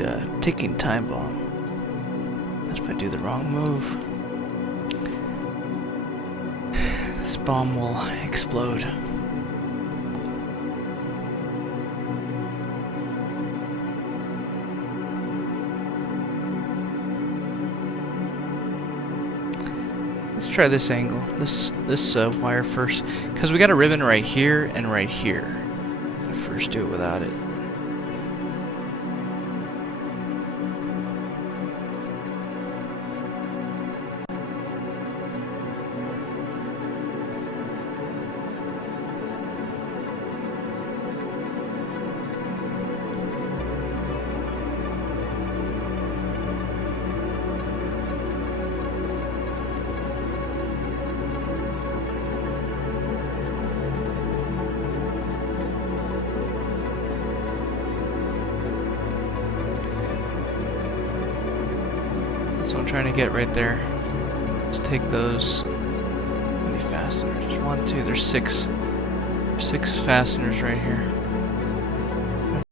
like a ticking time bomb. That's if I do the wrong move. This bomb will explode. Let's try this angle, this wire first, because we got a ribbon right here and right here. I'll first do it without it. That's what I'm trying to get right there. Let's take those. How many fasteners? There's 1, 2, there's 6. There's 6 fasteners right here.